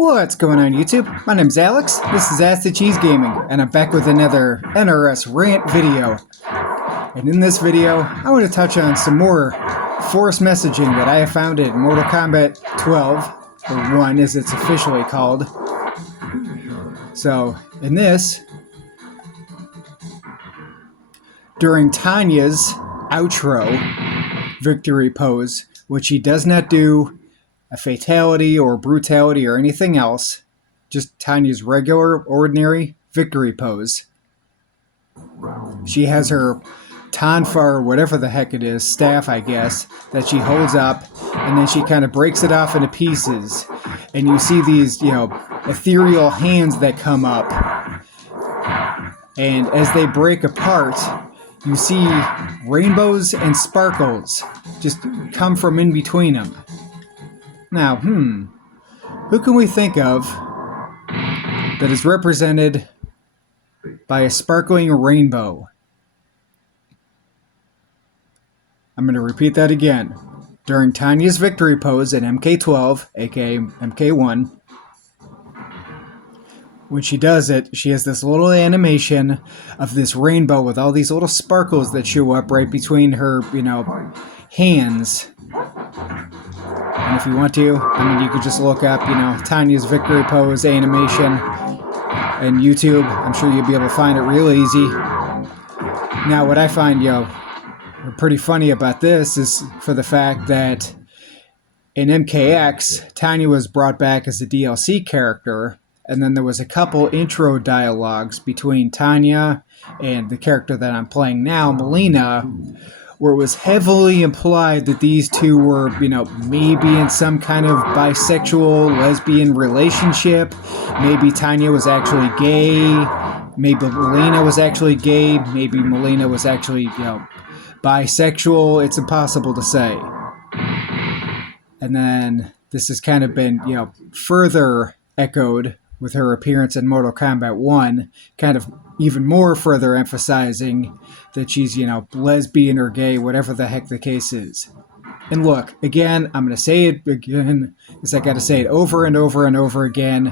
What's going on YouTube? My name's Alex, this is Acid Cheese Gaming, and I'm back with another NRS rant video. And in this video, I want to touch on some more forced messaging that I have found in Mortal Kombat 12, or 1 as it's officially called. So, in this, during Tanya's outro victory pose, which she does not do a fatality or brutality or anything else, just Tanya's regular, ordinary victory pose. She has her tonfa, or whatever the heck it is, staff I guess, that she holds up, and then she kind of breaks it off into pieces. And you see these, ethereal hands that come up. And as they break apart, you see rainbows and sparkles just come from in between them. Now, who can we think of that is represented by a sparkling rainbow? I'm going to repeat that again. During Tanya's victory pose in MK12, aka MK1, when she does it, she has this little animation of this rainbow with all these little sparkles that show up right between her, hands. And if you want to, you could just look up, Tanya's victory pose animation and YouTube. I'm sure you'll be able to find it real easy. Now, what I find, pretty funny about this is for the fact that in MKX, Tanya was brought back as a DLC character, and then there was a couple intro dialogues between Tanya and the character that I'm playing now, Melina, where it was heavily implied that these two were, maybe in some kind of bisexual, lesbian relationship. Maybe Tanya was actually gay. Maybe Melina was actually gay. Maybe Melina was actually, bisexual. It's impossible to say. And then this has kind of been, further echoed with her appearance in Mortal Kombat 1, kind of even more further emphasizing that she's, lesbian or gay, whatever the heck the case is. And look, again, I'm going to say it again, because I got to say it over and over and over again.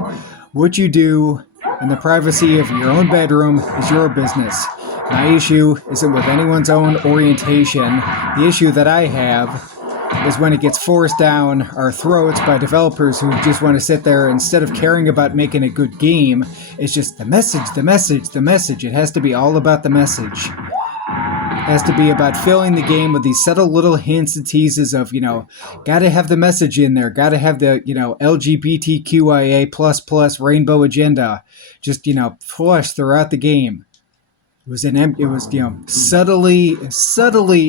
What you do in the privacy of your own bedroom is your business. My issue isn't with anyone's own orientation. The issue that I have is when it gets forced down our throats by developers who just want to sit there, instead of caring about making a good game, it's just the message, the message, the message. It has to be all about the message. It has to be about filling the game with these subtle little hints and teases of, gotta have the message in there, gotta have the, LGBTQIA++ rainbow agenda, just, flush throughout the game. It was subtly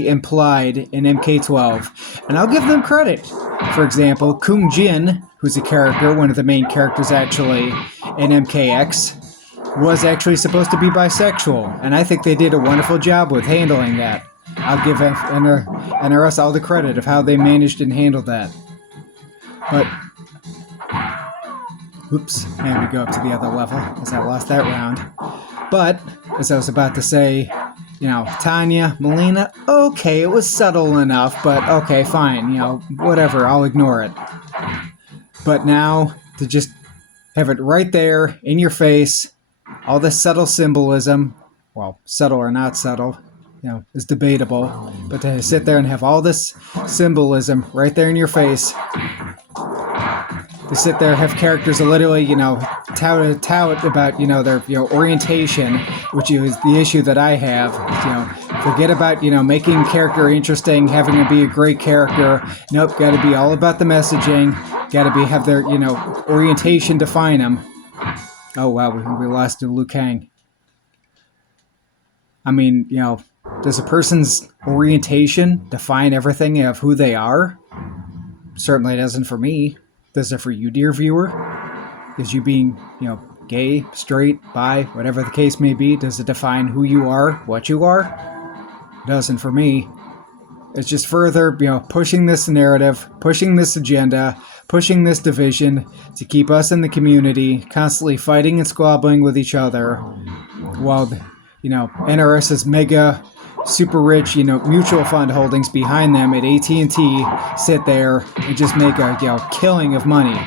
implied in MK12, and I'll give them credit. For example, Kung Jin, who's a character, one of the main characters actually in MKX, was actually supposed to be bisexual, and I think they did a wonderful job with handling that. I'll give NRS all the credit of how they managed and handled that. But, oops, and we go up to the other level, as I lost that round. But, as I was about to say, Tanya, Melina, okay, it was subtle enough, but okay, fine, whatever, I'll ignore it. But now, to just have it right there, in your face, all this subtle symbolism, well, subtle or not subtle, is debatable, but to sit there and have all this symbolism right there in your face, to sit there, have characters literally, tout about, their, orientation, which is the issue that I have. Forget about, making character interesting, having them be a great character. Nope, got to be all about the messaging. Got to have their, orientation define them. Oh wow, we lost to Liu Kang. I mean, does a person's orientation define everything of who they are? Certainly doesn't for me. Does it for you, dear viewer? Is you being, gay, straight, bi, whatever the case may be, does it define who you are, what you are? It doesn't for me. It's just further, pushing this narrative, pushing this agenda, pushing this division to keep us in the community constantly fighting and squabbling with each other, while, NRS's mega super rich, mutual fund holdings behind them at AT&T sit there and just make a, killing of money.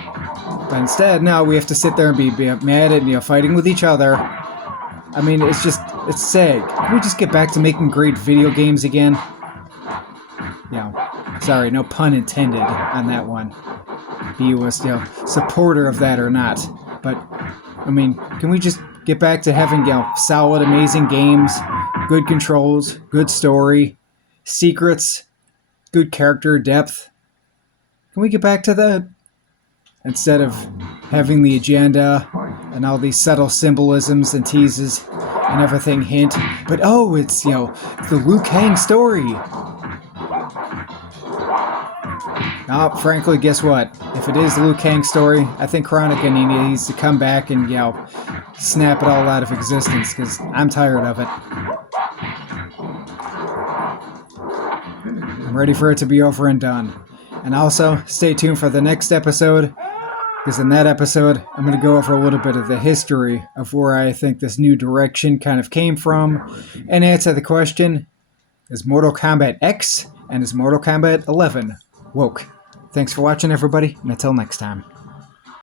But instead, now we have to sit there and be mad at, fighting with each other. I mean, it's sad. Can we just get back to making great video games again? Sorry, no pun intended on that one. Be you a supporter of that or not. But, I mean, can we just get back to having, solid, amazing games, good controls, good story, secrets, good character depth? Can we get back to that? Instead of having the agenda and all these subtle symbolisms and teases and everything hint. But, oh, it's, the Liu Kang story. Oh, frankly, guess what? If it is the Liu Kang story, I think Chronica needs to come back and, snap it all out of existence, because I'm tired of it. I'm ready for it to be over and done. And also, stay tuned for the next episode, because in that episode, I'm going to go over a little bit of the history of where I think this new direction kind of came from, and answer the question, is Mortal Kombat X and is Mortal Kombat 11 woke? Thanks for watching, everybody, and until next time.